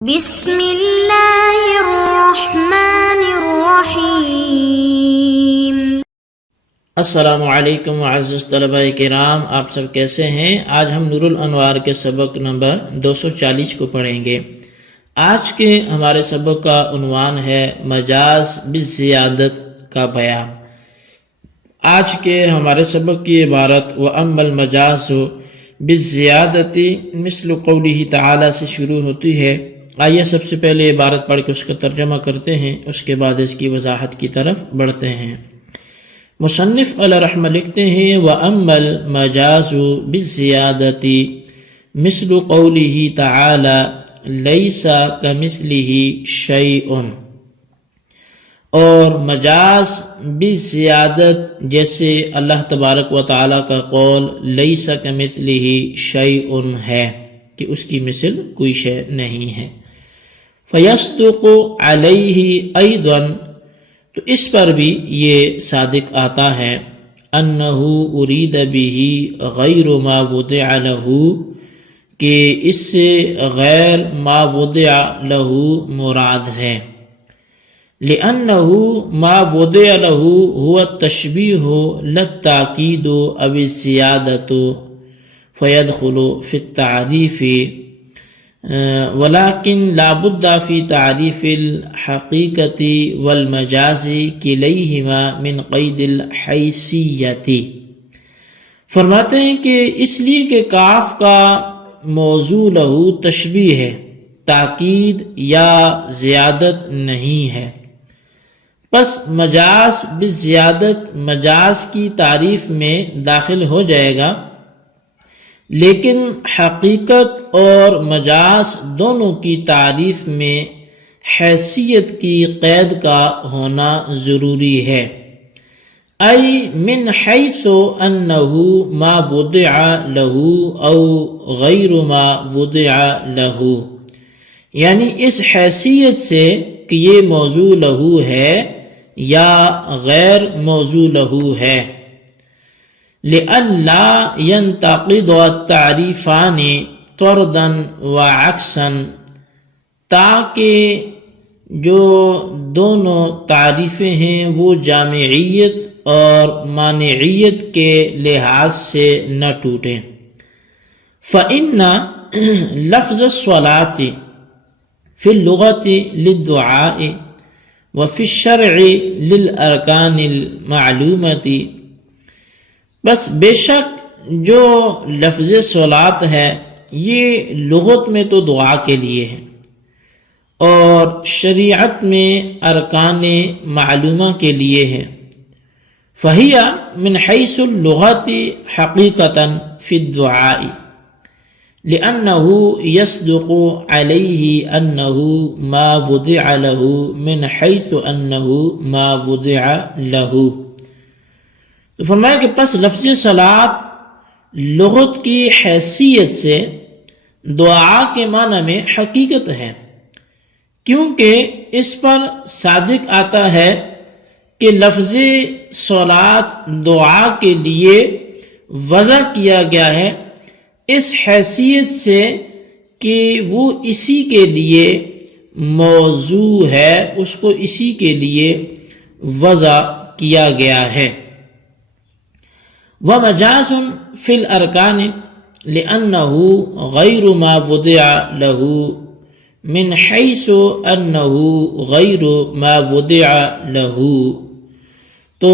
بسم اللہ الرحمن الرحیم۔ السلام علیکم معزز طلبہ کرام، آپ سب کیسے ہیں؟ آج ہم نور الانوار کے سبق نمبر 240 کو پڑھیں گے۔ آج کے ہمارے سبق کا عنوان ہے مجاز بالزیادت کا بیان۔ آج کے ہمارے سبق کی عبارت وَأَمَّا الْمَجَازُ بِالزِّيَادَةِ مِثْلُ قَوْلِهِ تعالیٰ سے شروع ہوتی ہے۔ آئیے سب سے پہلے عبارت پڑھ کے اس کا ترجمہ کرتے ہیں، اس کے بعد اس کی وضاحت کی طرف بڑھتے ہیں۔ مصنف علیہ رحمہ لکھتے ہیں وَأَمَّا الْمَجَازُ بِالزِّيَادَةِ مِثْلُ قَوْلِهِ تَعَالَى لَيْسَ كَمِثْلِهِ شَيْءٌ، اور مجاز بالزیادت جیسے اللہ تبارک و تعالیٰ کا قول لَيْسَ كَمِثْلِهِ شَيْءٌ ہے کہ اس کی مثل کوئی شے نہیں ہے۔ فَيَصْدُقُ عَلَيْهِ أَيْضًا، تو اس پر بھی یہ صادق آتا ہے أَنَّهُ أُرِيدَ بِهِ غَيْرُ مَا وُضِعَ لَهُ، کہ اس سے غیر ما وضع لہ مراد ہے۔ لِأَنَّهُ ما وضع لہ هو التشبیہ لا التاکید أو الزیادۃ فيدخل في التعریف ولكن لا بد في تعریف الحقیقة والمجاز کلیہما من قید الحیثیت۔ فرماتے ہیں کہ اس لیے کہ کاف کا موضوع لہو تشبیہ ہے، تاکید یا زیادت نہیں ہے، پس مجاز بالزیادت مجاز کی تعریف میں داخل ہو جائے گا، لیکن حقیقت اور مجاز دونوں کی تعریف میں حیثیت کی قید کا ہونا ضروری ہے۔ ای من حیث انہ ما وضع لہ او غیر ما وضع لہ، یعنی اس حیثیت سے کہ یہ موضوع لہو ہے یا غیر موضوع لہو ہے۔ لئلا ينتقض التعریفان طردا وعکسا، تاکہ جو دونوں تعریفیں ہیں وہ جامعیت اور مانعیت کے لحاظ سے نہ ٹوٹیں۔ فإن لفظ الصلاة في اللغة للدعاء وفي الشرع للأركان المعلومة، بس بے شک جو لفظ صلاۃ ہے یہ لغت میں تو دعا کے لیے ہے، اور شریعت میں ارکان معلومہ کے لیے ہے۔ فہی من حیث اللغۃ حقیقۃ فی الدعاء لأنہ یصدق علیہ انہ ما وضع لہ من حیث انہ ما وضع لہ۔ تو فرمایا کہ پس لفظ صلاۃ لغت کی حیثیت سے دعا کے معنی میں حقیقت ہے، کیونکہ اس پر صادق آتا ہے کہ لفظ صلاۃ دعا کے لیے وضع کیا گیا ہے اس حیثیت سے کہ وہ اسی کے لیے موضوع ہے، اس کو اسی کے لیے وضع کیا گیا ہے۔ ومجاز فی الارکان لأنہ غیر ما وضع لہ من حیث انہ غیر ما وضع لہ، تو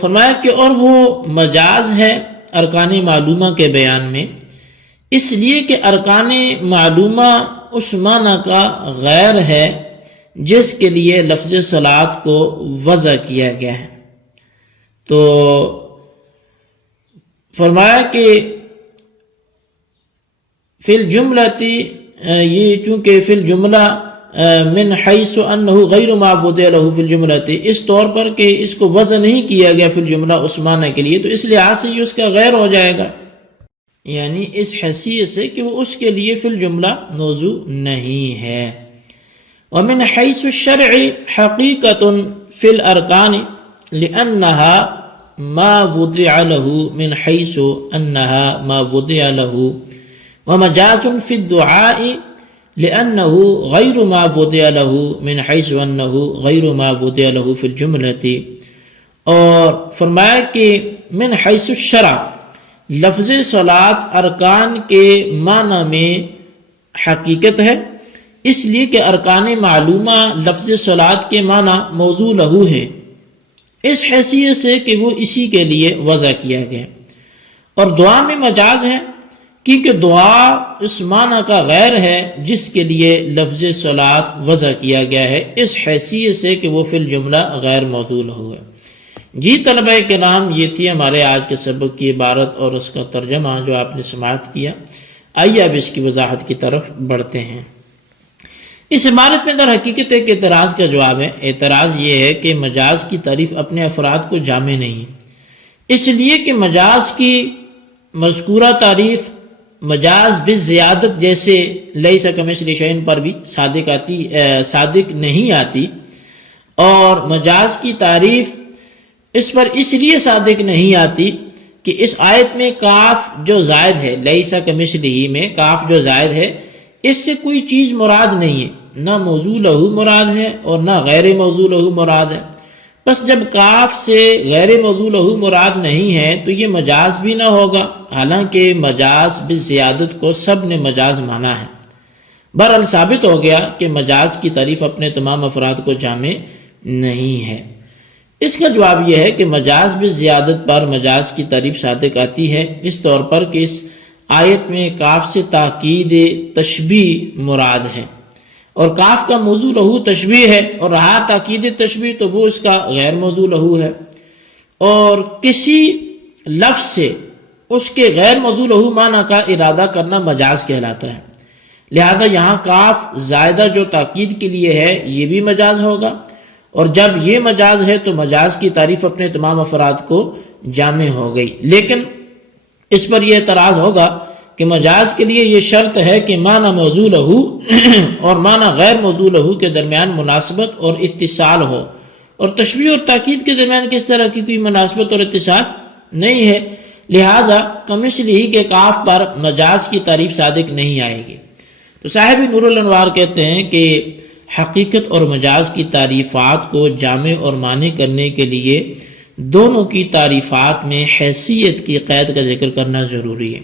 فرمایا کہ اور وہ مجاز ہے ارکان معلومہ کے بیان میں، اس لیے کہ ارکان معلومہ اس معنی کا غیر ہے جس کے لیے لفظ صلاۃ کو وضع کیا گیا ہے۔ تو فرمایا کہ فی الجملۃ، یہ چونکہ فی الجملہ من حیث انہ غیر ما وضع لہ فی الجملۃ، اس طور پر کہ اس کو وضع نہیں کیا گیا فی الجملہ اس معنی کے لیے، تو اس لحاظ سے یہ اس کا غیر ہو جائے گا، یعنی اس حیثیت سے کہ وہ اس کے لیے فی الجملہ موضوع نہیں ہے۔ ومن حیث الشرع حقیقۃ فی الارکان لأنہا ما وضع لہ من حیث انہا ما وضع لہ، ومجاز فی الدعاء لأنه غیر ما وضع له من حیث انه غیر ما وضع له فی الجملۃ، اور فرمایا کہ من حیث الشرع، لفظ صلاۃ ارکان کے معنی میں حقیقت ہے، اس لیے کہ ارکان معلومہ لفظ صلاۃ کے معنی موضوع لہو ہے، اس حیثیت سے کہ وہ اسی کے لیے وضع کیا گیا۔ اور دعا میں مجاز ہے کیونکہ دعا اس معنی کا غیر ہے جس کے لیے لفظ صلاۃ وضع کیا گیا ہے، اس حیثیت سے کہ وہ فی الجملہ غیر موضوع لہو ہے۔ جی طلبہ کرام، یہ تھی ہمارے آج کے سبق کی عبارت اور اس کا ترجمہ جو آپ نے سماعت کیا۔ آئیے اب اس کی وضاحت کی طرف بڑھتے ہیں۔ اس عبارت میں در حقیقت ایک اعتراض کا جواب ہے۔ اعتراض یہ ہے کہ مجاز کی تعریف اپنے افراد کو جامع نہیں، اس لیے کہ مجاز کی مذکورہ تعریف مجاز بالزیادت جیسے لیس کمثلہ شیء پر بھی صادق نہیں آتی، اور مجاز کی تعریف اس پر اس لیے صادق نہیں آتی کہ اس آیت میں کاف جو زائد ہے، لیس کمثلہ میں کاف جو زائد ہے، اس سے کوئی چیز مراد نہیں ہے، نہ موضوع لہو مراد ہے اور نہ غیر موضوع لہو مراد ہے۔ بس جب کاف سے غیر موضوع لہو مراد نہیں ہے تو یہ مجاز بھی نہ ہوگا، حالانکہ مجاز بالزیادت کو سب نے مجاز مانا ہے۔ بہرحال ثابت ہو گیا کہ مجاز کی تعریف اپنے تمام افراد کو جامع نہیں ہے۔ اس کا جواب یہ ہے کہ مجاز بالزیادت پر مجاز کی تعریف صادق آتی ہے، اس طور پر کہ اس آیت میں کاف سے تاکید تشبیہ مراد ہے، اور کاف کا موضوع لہو تشبیہ ہے، اور رہا تاکید تشبیہ تو وہ اس کا غیر موضوع لہو ہے، اور کسی لفظ سے اس کے غیر موضوع لہو معنی کا ارادہ کرنا مجاز کہلاتا ہے۔ لہذا یہاں کاف زائدہ جو تاکید کے لیے ہے یہ بھی مجاز ہوگا، اور جب یہ مجاز ہے تو مجاز کی تعریف اپنے تمام افراد کو جامع ہو گئی۔ لیکن اس پر یہ اعتراض ہوگا کہ مجاز کے لیے یہ شرط ہے کہ معنی موضوع لہو اور معنی غیر موضوع لہو کے درمیان مناسبت اور اتصال ہو، اور تشبیہ اور تاکید کے درمیان کس طرح کی کوئی مناسبت اور اتصال نہیں ہے، لہذا کمثلہ کے کاف پر مجاز کی تعریف صادق نہیں آئے گی۔ تو صاحب نور الانوار کہتے ہیں کہ حقیقت اور مجاز کی تعریفات کو جامع اور معنی کرنے کے لیے دونوں کی تعریفات میں حیثیت کی قید کا ذکر کرنا ضروری ہے،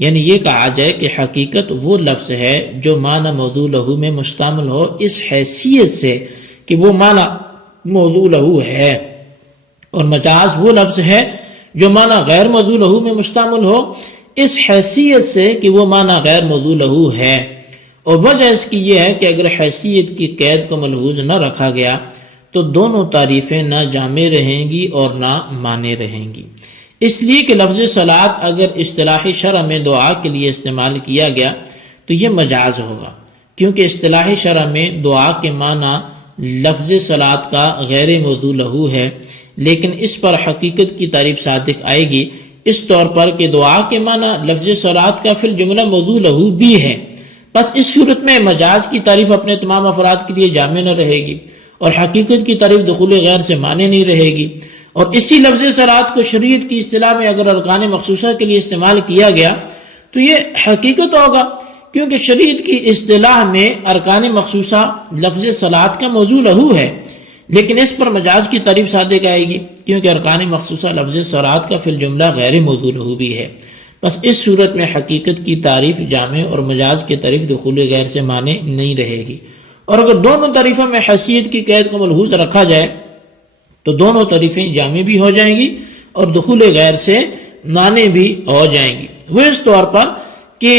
یعنی یہ کہا جائے کہ حقیقت وہ لفظ ہے جو معنی موضوع لہو میں مشتمل ہو اس حیثیت سے کہ وہ معنی موضوع لہو ہے، اور مجاز وہ لفظ ہے جو معنی غیر موضوع لہو میں مشتمل ہو اس حیثیت سے کہ وہ معنی غیر موضوع لہو ہے۔ اور وجہ اس کی یہ ہے کہ اگر حیثیت کی قید کو ملحوظ نہ رکھا گیا تو دونوں تعریفیں نہ جامع رہیں گی اور نہ معنی رہیں گی۔ اس لیے کہ لفظ صلاۃ اگر اصطلاحی شرع میں دعا کے لیے استعمال کیا گیا تو یہ مجاز ہوگا، کیونکہ اصطلاحی شرع میں دعا کے معنی لفظ صلاۃ کا غیر موضوع لہو ہے، لیکن اس پر حقیقت کی تعریف صادق آئے گی اس طور پر کہ دعا کے معنی لفظ صلاۃ کا فی الجملہ موضوع لہو بھی ہے۔ بس اس صورت میں مجاز کی تعریف اپنے تمام افراد کے لیے جامع نہ رہے گی، اور حقیقت کی تعریف دخول غیر سے معنی نہیں رہے گی، اور اسی لفظ صلاۃ کو شریعت کی اصطلاح میں اگر ارکان مخصوصہ کے لیے استعمال کیا گیا تو یہ حقیقت ہوگا، کیونکہ شریعت کی اصطلاح میں ارکان مخصوصہ لفظ صلاۃ کا موضوع لہو ہے، لیکن اس پر مجاز کی تعریف صادق آئے گی کیونکہ ارکان مخصوصہ لفظ صلاۃ کا فی الجملہ غیر موضوع لہو بھی ہے۔ بس اس صورت میں حقیقت کی تعریف جامع اور مجاز کی تعریف دخول غیر سے معنی نہیں رہے گی، اور اگر دونوں تعریفوں میں حیثیت کی قید کو ملحوظ رکھا جائے تو دونوں تعریفیں جامع بھی ہو جائیں گی اور دخول غیر سے معنی بھی ہو جائیں گی۔ وہ اس طور پر کہ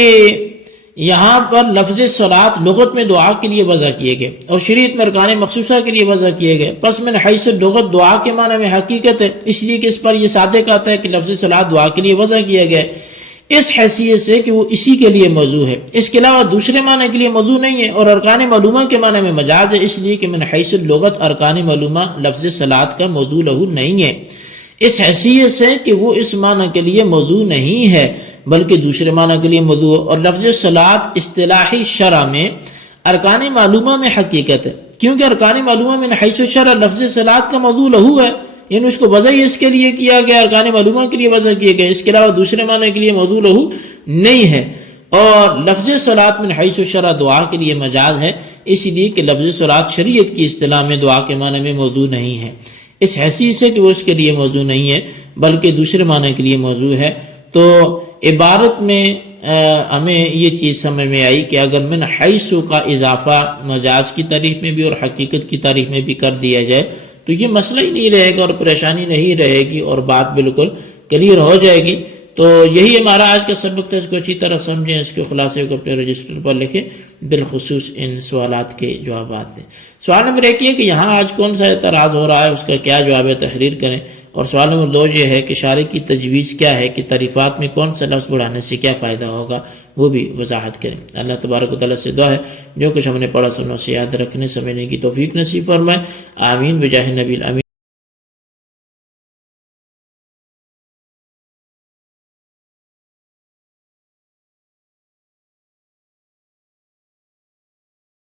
یہاں پر لفظ صلاۃ لغت میں دعا کے لیے وضع کیے گئے اور شریعت میں ارکان مخصوصہ کے لیے وضع کیے گئے، پس من حیث لغت دعا کے معنی میں حقیقت ہے، اس لیے کہ اس پر یہ صادق آتا ہے کہ لفظ صلاۃ دعا کے لیے وضع کیا گیا ہے اس حیثیت سے کہ وہ اسی کے لیے موضوع ہے، اس کے علاوہ دوسرے معنی کے لیے موضوع نہیں ہے، اور ارکان معلومہ کے معنی میں مجاز ہے، اس لیے کہ من حیث اللغت ارکان معلومہ لفظ صلاۃ کا موضوع لہو نہیں ہے، اس حیثیت سے کہ وہ اس معنی کے لیے موضوع نہیں ہے بلکہ دوسرے معنی کے لیے موضوع ہے۔ اور لفظ صلاۃ اصطلاحی شرع میں ارکان معلومہ میں حقیقت ہے، کیونکہ ارکان معلومہ من حیث الشرع لفظ صلاۃ کا موضوع لہو ہے، یعنی اس کو وضع اس کے لیے کیا گیا، ارکان معلومہ کے لیے وضع کیے گئے، اس کے علاوہ دوسرے معنی کے لیے موضوع لہو نہیں ہے۔ اور لفظ صلاۃ من حیث الشرع دعا کے لیے مجاز ہے، اس لیے کہ لفظ صلاۃ شریعت کی اصطلاح میں دعا کے معنی میں موضوع نہیں ہے، اس حیثیت سے کہ وہ اس کے لیے موضوع نہیں ہے بلکہ دوسرے معنی کے لیے موضوع ہے۔ تو عبارت میں ہمیں یہ چیز سمجھ میں آئی کہ اگر من حیث کا اضافہ مجاز کی تعریف میں بھی اور حقیقت کی تعریف میں بھی کر دیا جائے تو یہ مسئلہ ہی نہیں رہے گا اور پریشانی نہیں رہے گی اور بات بالکل کلیئر ہو جائے گی۔ تو یہی ہمارا آج کا سبق تھا، اس کو اچھی طرح سمجھیں، اس کے خلاصے کو اپنے رجسٹر پر لکھیں، بالخصوص ان سوالات کے جوابات دیں۔ سوال نمبر 1 یہ کہ یہاں آج کون سا اعتراض ہو رہا ہے، اس کا کیا جواب ہے تحریر کریں، اور سوال نمبر 2 یہ ہے کہ شارح کی تجویز کیا ہے کہ تعریفات میں کون سا لفظ بڑھانے سے کیا فائدہ ہوگا، وہ بھی وضاحت کریں۔ اللہ تبارک و تعالیٰ سے دعا ہے جو کچھ ہم نے پڑھا سنوں سے یاد رکھنے سمجھنے کی توفیق نصیب فرمائے، آمین بجاہ نبی الامین۔